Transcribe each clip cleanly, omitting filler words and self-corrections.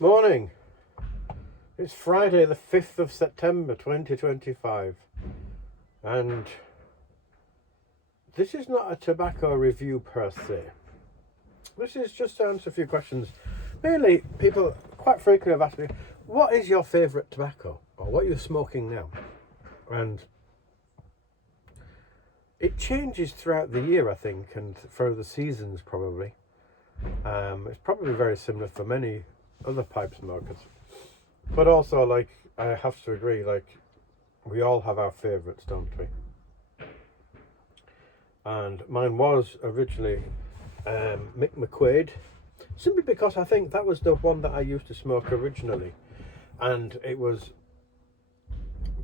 Morning. It's Friday the 5th of September 2025 and this is not a tobacco review per se. This is just to answer a few questions. Mainly people quite frequently have asked me, what is your favourite tobacco or what you're smoking now? And it changes throughout the year, I think, and for the seasons probably. It's probably very similar for many other pipe smokers. But also, like, I have to agree, like, we all have our favourites, don't we? And mine was originally Mick McQuaid, simply because I think that was the one that I used to smoke originally. And it was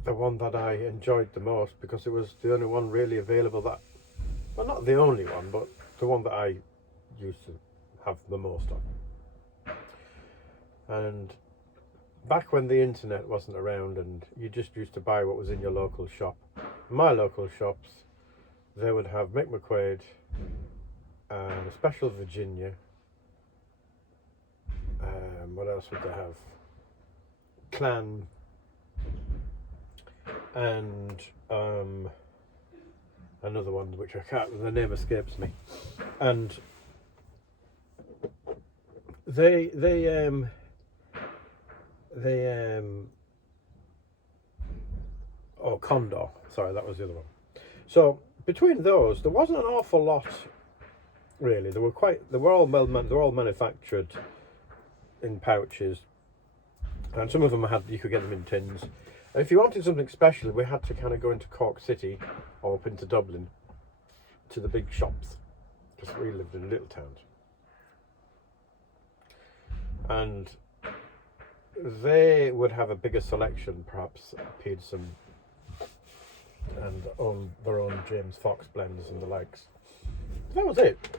the one that I enjoyed the most because it was the only one really available that, well, not the only one, but the one that I used to have the most of. And back when the internet wasn't around and you just used to buy what was in your local shop, my local shops, they would have Mick McQuaid and a Special Virginia. What else would they have? Clan and another one which I can't, the name escapes me. And they oh, Condor, sorry, that was the other one. So between those there wasn't an awful lot really. They were all manufactured in pouches, and some of them you could get them in tins. And if you wanted something special, we had to kind of go into Cork City or up into Dublin to the big shops, because we lived in little towns. And they would have a bigger selection, perhaps Peterson, and their own James Fox blends and the likes. That was it.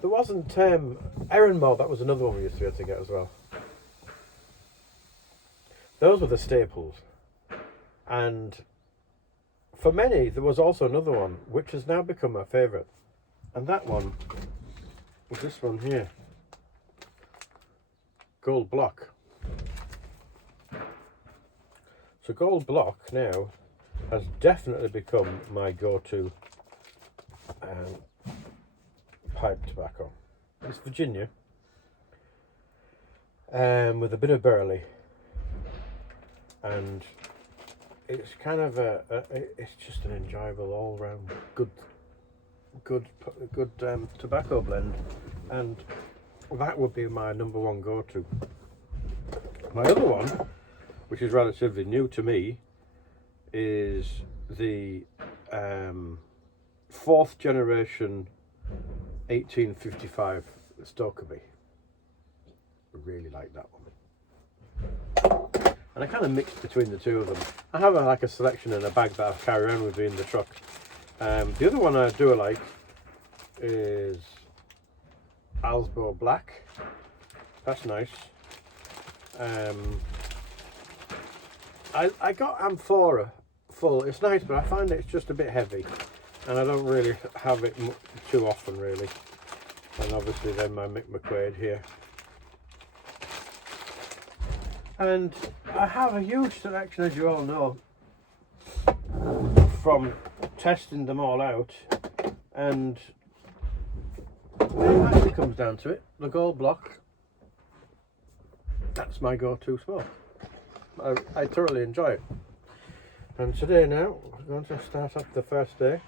There wasn't Erenmore, that was another one we used to be able to get as well. Those were the staples. And for many, there was also another one, which has now become my favourite. And that one was this one here. Gold Block. So Gold Block now has definitely become my go-to pipe tobacco. It's Virginia, with a bit of burley, and it's kind of it's just an enjoyable all-round good tobacco blend, and that would be my number one go-to. My other one, which is relatively new to me, is the fourth generation 1855 Stokerby. I really like that one. And I kind of mixed between the two of them. I have a selection in a bag that I carry around with me in the truck. The other one I do like is Alsbo Black. That's nice. I got Amphora full. It's nice, but I find it's just a bit heavy, and I don't really have it too often, really. And obviously then my Mick McQuaid here. And I have a huge selection, as you all know, from testing them all out. And it actually comes down to it. The Gold Block, that's my go-to smoke. I thoroughly enjoy it. And today now, we're going to start off the first day,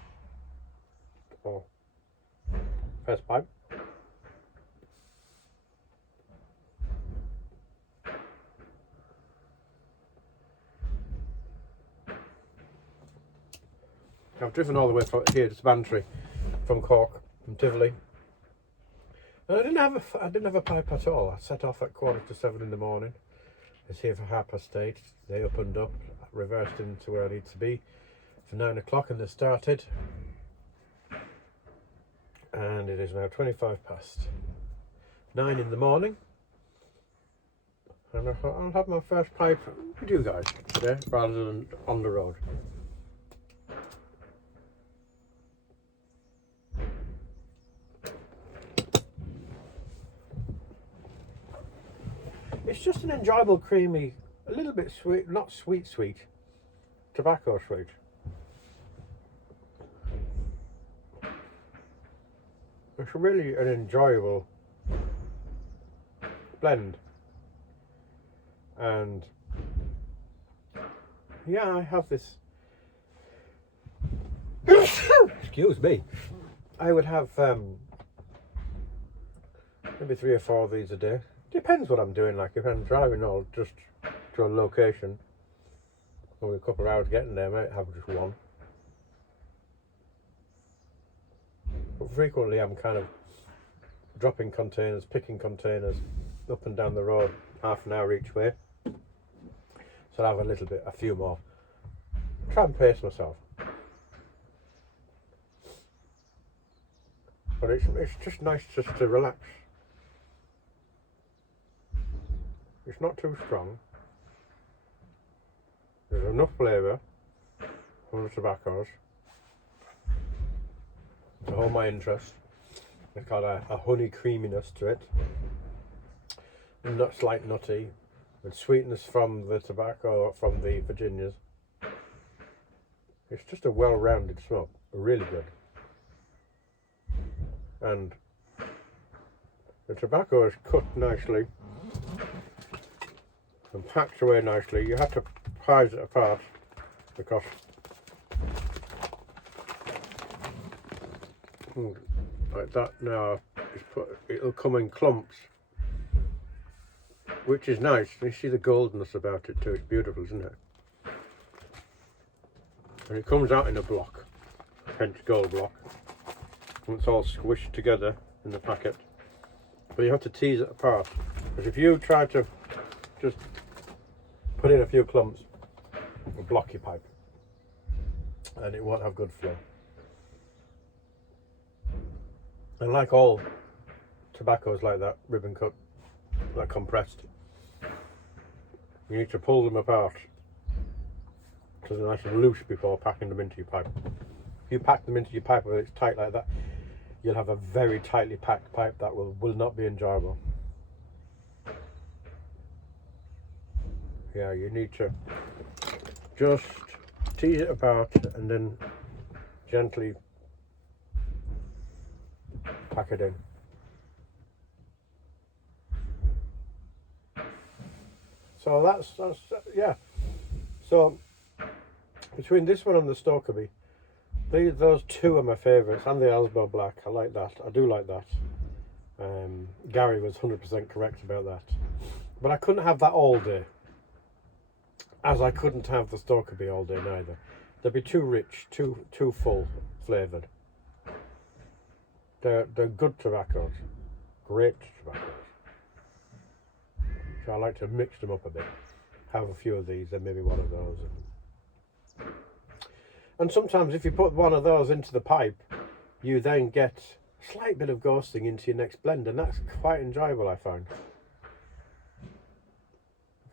or first pipe. I've driven all the way from here to Bantry, from Cork, from Tivoli. And I didn't have a pipe at all. I set off at 7:15 in the morning. I was here for 8:30. They opened up, reversed into where I need to be for 9 o'clock, and they started. And it is now 9:25 in the morning. And I thought I'll have my first pipe with you guys today rather than on the road. It's just an enjoyable, creamy, a little bit sweet, not sweet, tobacco sweet. It's really an enjoyable blend. And yeah, I have this. Excuse me. I would have maybe 3 or 4 of these a day. Depends what I'm doing. Like if I'm driving or just to a location, only a couple of hours getting there, I might have just one. But frequently, I'm kind of dropping containers, picking containers up and down the road, half an hour each way. So I'll have a few more. Try and pace myself. But it's just nice just to relax. It's not too strong. There's enough flavour from the tobaccos to hold my interest. It's got a honey creaminess to it, and slight nutty, and sweetness from the tobacco, from the Virginias. It's just a well-rounded smoke, really good. And the tobacco is cut nicely and packed away nicely. You have to prize it apart because like that now, it'll come in clumps, which is nice. You see the goldness about it too. It's beautiful, isn't it? And it comes out in a block, hence gold block. And it's all squished together in the packet. But you have to tease it apart, because if you try to just put in a few clumps, it'll block your pipe and it won't have good flow. And like all tobaccos like that, ribbon cut, like compressed, you need to pull them apart so they're nice and loose before packing them into your pipe. If you pack them into your pipe where it's tight like that, you'll have a very tightly packed pipe that will not be enjoyable. Yeah, you need to just tease it apart and then gently pack it in. So that's yeah. So between this one and the Stokerby, those two are my favourites, and the Ellsbow Black. I like that. I do like that. Gary was 100% correct about that. But I couldn't have that all day, as I couldn't have the Stokerby all day neither. They'd be too rich, too full flavoured. They're good tobaccos, great tobaccos. So I like to mix them up a bit. Have a few of these, then maybe one of those. And sometimes if you put one of those into the pipe, you then get a slight bit of ghosting into your next blend, and that's quite enjoyable, I find.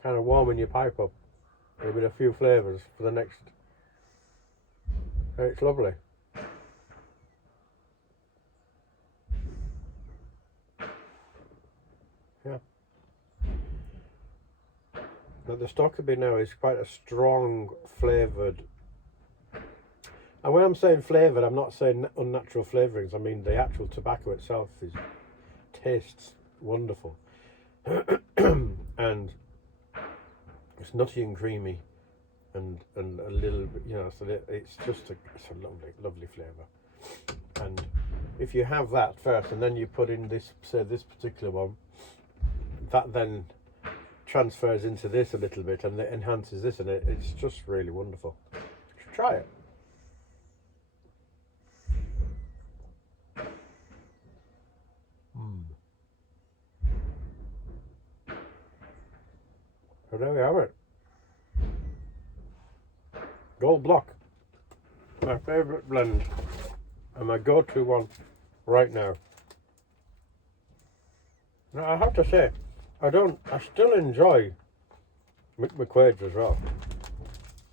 Kind of warming your pipe up with a few flavours for the next. It's lovely. Yeah. Now the Stokerby now is quite a strong flavoured. And when I'm saying flavoured, I'm not saying unnatural flavourings. I mean the actual tobacco itself tastes wonderful, and it's nutty and creamy, and a little bit, so it's just it's a lovely flavour. And if you have that first, and then you put in this particular one, that then transfers into this a little bit, and it enhances this, and it's just really wonderful. You should try it. So there we have it. Gold Block, my favourite blend, and my go-to one right now. Now I have to say, I still enjoy McQuaid's as well.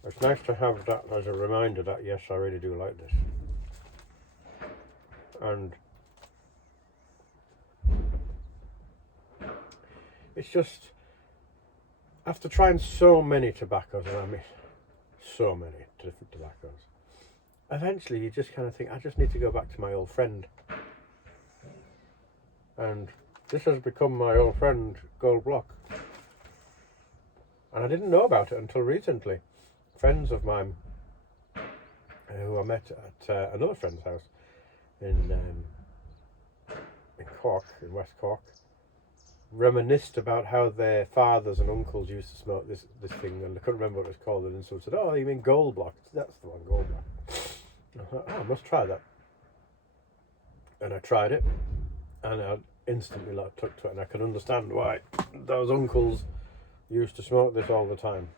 It's nice to have that as a reminder that yes, I really do like this. And it's just, after trying so many tobaccos, and I mean so many different tobaccos, eventually you just kind of think, I just need to go back to my old friend. And this has become my old friend, Gold Block. And I didn't know about it until recently. Friends of mine who I met at another friend's house in Cork, in West Cork, reminisced about how their fathers and uncles used to smoke this thing, and I couldn't remember what it was called, and someone said, "Oh, you mean Gold Block?" That's the one, Gold Block. I thought, oh, I must try that. And I tried it, and I instantly took to it, and I can understand why those uncles used to smoke this all the time.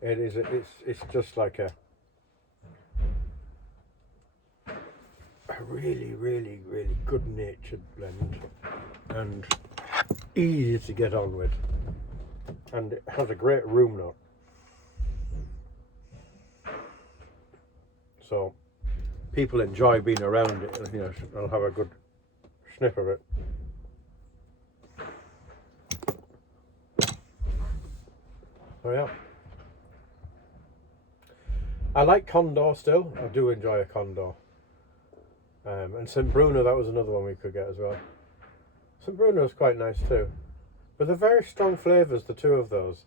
It's just like a really, really, really good-natured blend, and easy to get on with, and it has a great room note. So people enjoy being around it, and they'll have a good sniff of it. So yeah, I like Condor still. I do enjoy a Condor. And St. Bruno, that was another one we could get as well. St. Bruno is quite nice too. But they're very strong flavours, the two of those.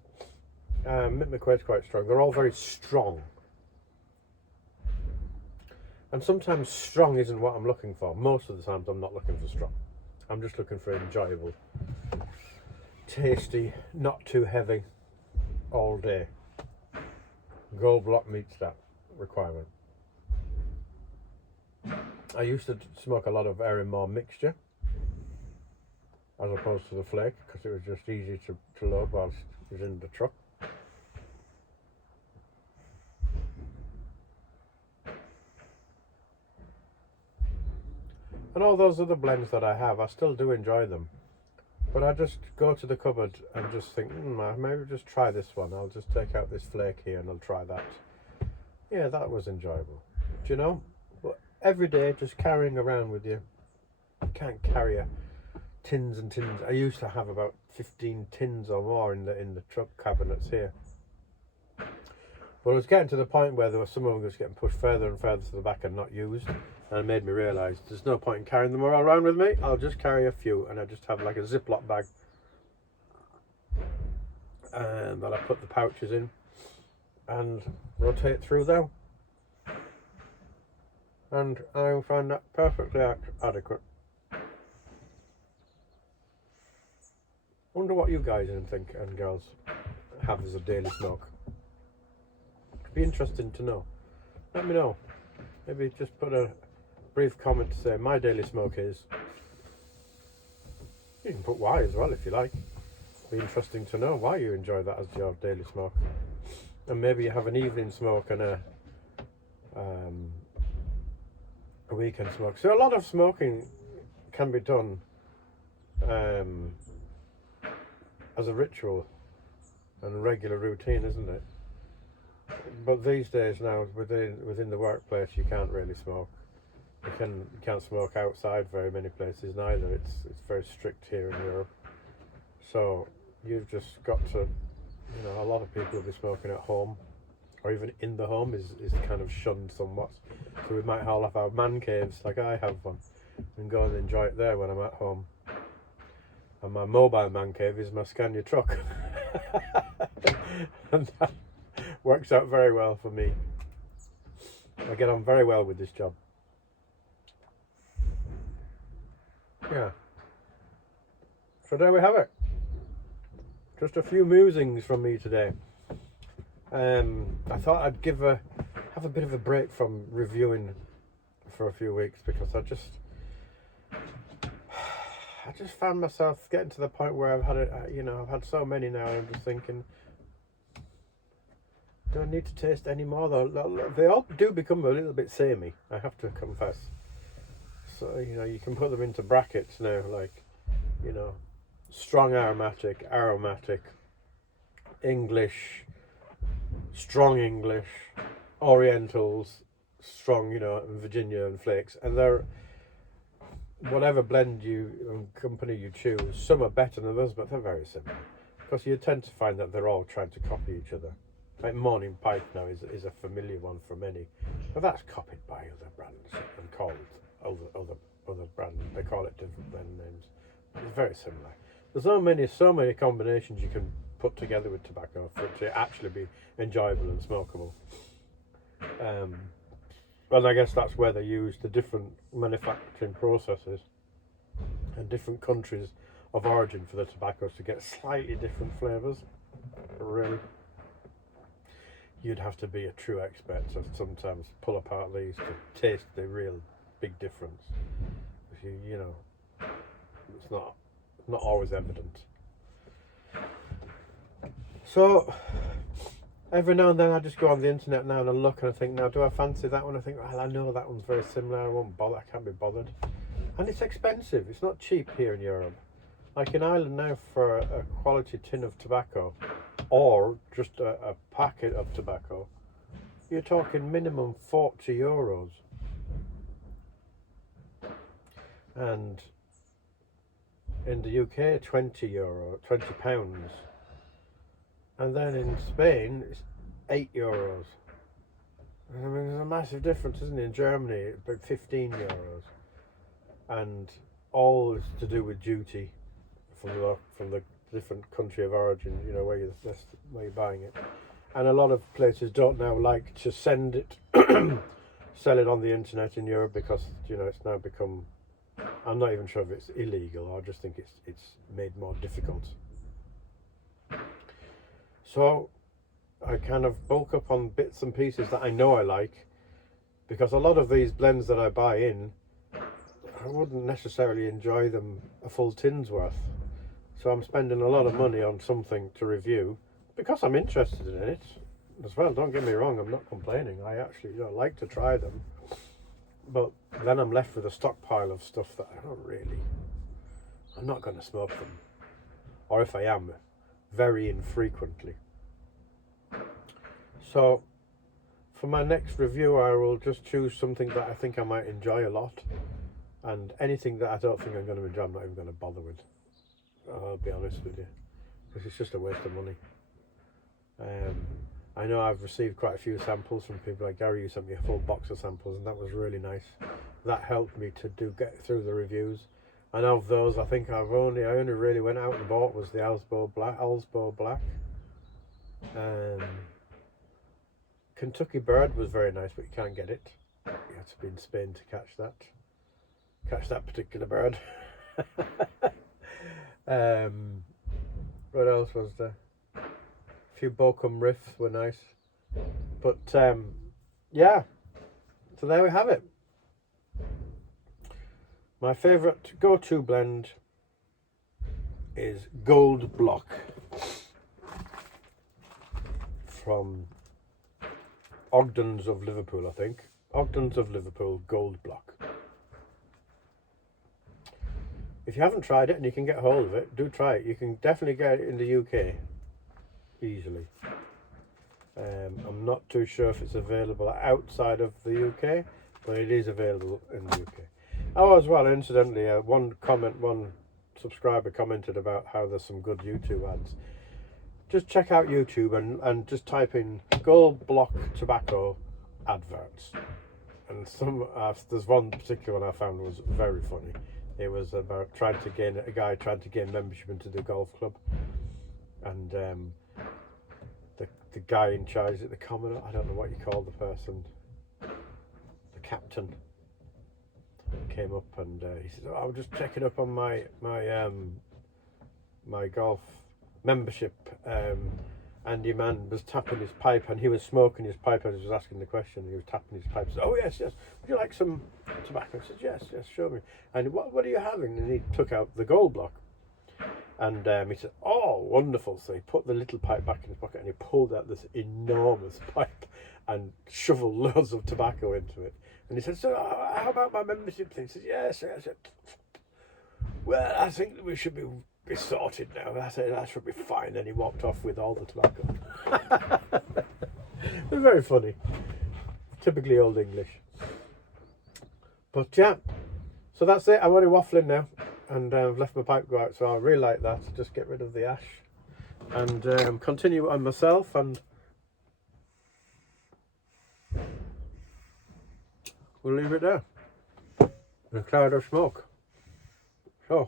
Mint McQuaid's quite strong. They're all very strong. And sometimes strong isn't what I'm looking for. Most of the times I'm not looking for strong. I'm just looking for enjoyable, tasty, not too heavy, all day. Gold Block meets that requirement. I used to smoke a lot of Erin-Moore mixture as opposed to the flake, because it was just easy to load whilst it was in the truck. And all those other blends that I have, I still do enjoy them. But I just go to the cupboard and just think, maybe just try this one. I'll just take out this flake here and I'll try that. Yeah, that was enjoyable. Do you know? But every day, just carrying around with you. You can't carry tins and tins. I used to have about 15 tins or more in the truck cabinets here. But it was getting to the point where there was some of them just getting pushed further and further to the back and not used. And it made me realise there's no point in carrying them all around with me. I'll just carry a few, and I just have like a Ziploc bag. And then I put the pouches in and rotate through them. And I find that perfectly adequate. Wonder what you guys think and girls have as a daily smoke. It'd be interesting to know. Let me know. Maybe just put a brief comment to say my daily smoke is. You can put why as well if you like. It'd be interesting to know why you enjoy that as your daily smoke. And maybe you have an evening smoke and a weekend smoke. So a lot of smoking can be done as a ritual and a regular routine, isn't it? But these days now, within the workplace, you can't really smoke. You can't smoke outside very many places neither. It's very strict here in Europe. So you've just got to, a lot of people will be smoking at home, or even in the home is kind of shunned somewhat. So we might all have our man caves, like I have one, and go and enjoy it there when I'm at home. And my mobile man cave is my Scania truck. And that works out very well for me. I get on very well with this job. Yeah. So there we have it. Just a few musings from me today. I thought I'd have a bit of a break from reviewing for a few weeks, because I just found myself getting to the point where I've had so many now, and I'm just thinking, do I need to taste any more though? They all do become a little bit samey, I have to confess. So, you can put them into brackets now, like, strong aromatic, English, strong English, Orientals, strong, and Virginia and flakes. And whatever blend company you choose, some are better than others, but they're very similar. Because you tend to find that they're all trying to copy each other. Like Morning Pipe now is a familiar one for many, but that's copied by other brands and called other brands. They call it different brand names. It's very similar. There's so many combinations you can put together with tobacco for it to actually be enjoyable and smokable. And I guess that's where they use the different manufacturing processes and different countries of origin for the tobaccos to get slightly different flavours. Really, you'd have to be a true expert to sometimes pull apart these to taste the real big difference. If you know, it's not always evident. So every now and then I just go on the internet now and I look and I think, now do I fancy that one? I think, well, I know that one's very similar. I won't bother. I can't be bothered. And it's expensive. It's not cheap here in Europe. Like in Ireland now, for a quality tin of tobacco or just a packet of tobacco, you're talking minimum €40. And in the UK, £20. And then in Spain, it's €8. I mean, there's a massive difference, isn't it? In Germany, about €15. And all is to do with duty from the different country of origin, you know, where you're buying it. And a lot of places don't now like to send it, sell it on the internet in Europe because, you know, it's now become, I'm not even sure if it's illegal, I just think it's made more difficult. So I kind of bulk up on bits and pieces that I know I like, because a lot of these blends that I buy in, I wouldn't necessarily enjoy them a full tin's worth. So I'm spending a lot of money on something to review because I'm interested in it as well. Don't get me wrong, I'm not complaining. I actually like to try them. But then I'm left with a stockpile of stuff that I'm not going to smoke them. Or if I am, very infrequently. So for my next review, I will just choose something that I think I might enjoy a lot. And anything that I don't think I'm going to enjoy, I'm not even going to bother with. I'll be honest with you, because it's just a waste of money. I know I've received quite a few samples from people like Gary. You sent me a full box of samples, and that was really nice. That helped me to get through the reviews. And of those, I think I only really went out and bought was the Alsbo Black. Kentucky Bird was very nice, but you can't get it. You have to be in Spain to catch that particular bird. What else was there? A few Bochum Riffs were nice. But yeah, so there we have it. My favourite go-to blend is Gold Block from Ogdens of Liverpool, I think. Ogdens of Liverpool Gold Block. If you haven't tried it and you can get hold of it, do try it. You can definitely get it in the UK easily. I'm not too sure if it's available outside of the UK, but it is available in the UK. Oh, as well, incidentally, one subscriber commented about how there's some good YouTube ads. Just check out YouTube and just type in Gold Block tobacco adverts. And there's one particular one I found was very funny. It was about a guy trying to gain membership into the golf club, and the guy in charge at the commodore, I don't know what you call the person, the captain, came up and he said, "Oh, I'm just checking up on my golf membership." And the man was tapping his pipe, and he was smoking his pipe as he was asking the question. He was tapping his pipe. Said, "Oh yes, would you like some tobacco?" I said, yes, show me. And what are you having? And he took out the Gold Block, and he said, "Oh, wonderful." So he put the little pipe back in his pocket, and he pulled out this enormous pipe and shoveled loads of tobacco into it. And he said, "So how about my membership thing?" He said, "Yes." I said, "Well, I think that we should be sorted now." I said, "That should be fine." And he walked off with all the tobacco. They're very funny. Typically Old English. But yeah, So that's it. I'm only waffling now, and I've left my pipe go out, so I really like that. Just get rid of the ash and continue on myself, and we'll leave it there. A cloud of smoke. So,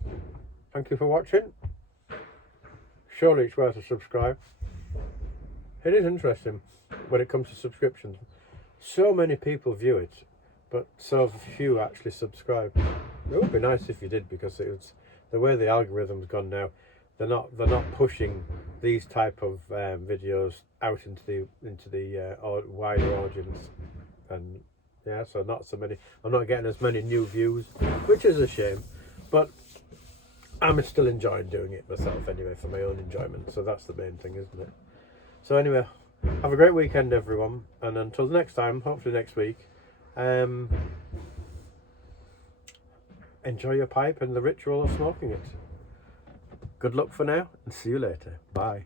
thank you for watching. Surely it's worth a subscribe. It is interesting when it comes to subscriptions. So many people view it, but so few actually subscribe. It would be nice if you did, because it's the way the algorithm's gone now. They're not pushing these type of videos out into the wider audience, and yeah, so not so many. I'm not getting as many new views, which is a shame, but I'm still enjoying doing it myself anyway, for my own enjoyment. So that's the main thing, isn't it? So anyway, have a great weekend, everyone, and until next time, hopefully next week, enjoy your pipe and the ritual of smoking it. Good luck for now, and see you later. Bye.